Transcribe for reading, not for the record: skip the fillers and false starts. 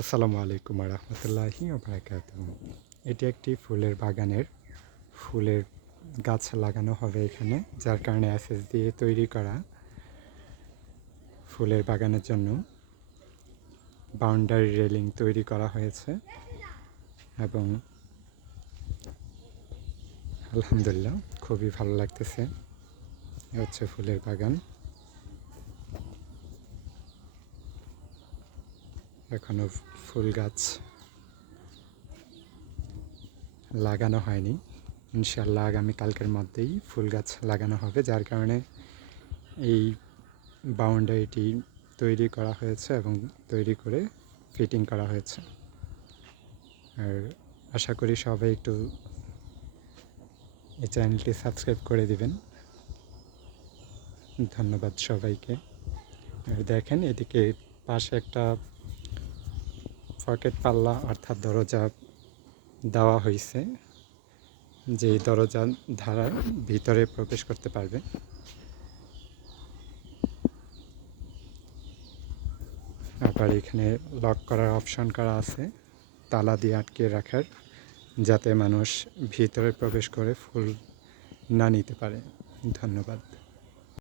আসসালামু আলাইকুম রহমতুল্লাহি বারাকাতুহু। এটি একটি ফুলের বাগানের ফুলের গাছ লাগানো হবে এখানে, যার কারণে এসএস দিয়ে তৈরি করা ফুলের বাগানের জন্য বাউন্ডারি রেলিং তৈরি করা হয়েছে এবং আলহামদুলিল্লাহ খুবই ভালো লাগতেছে। এ হচ্ছে ফুলের বাগান। এখনো ফুল গাছ লাগানো হয়নি, ইনশাআল্লাহ আগামীকালকের মধ্যেই ফুল গাছ লাগানো হবে, যার কারণে এই বাউন্ডারিটি তৈরি করা হয়েছে এবং তৈরি করে ফিটিং করা হয়েছে। আর আশা করি সবাই একটু এই চ্যানেলটি সাবস্ক্রাইব করে দিবেন। ধন্যবাদ সবাইকে। আর দেখেন এদিকে পাশে একটা পকেট পাল্লা অর্থাৎ দরজা দেওয়া হয়েছে, যে দরজা দ্বারা ভিতরে প্রবেশ করতে পারবে। আবার এখানে লক করার অপশন করা আছে, তালা দিয়ে আটকে রাখার, যাতে মানুষ ভিতরে প্রবেশ করে ফুল না নিতে পারে। ধন্যবাদ।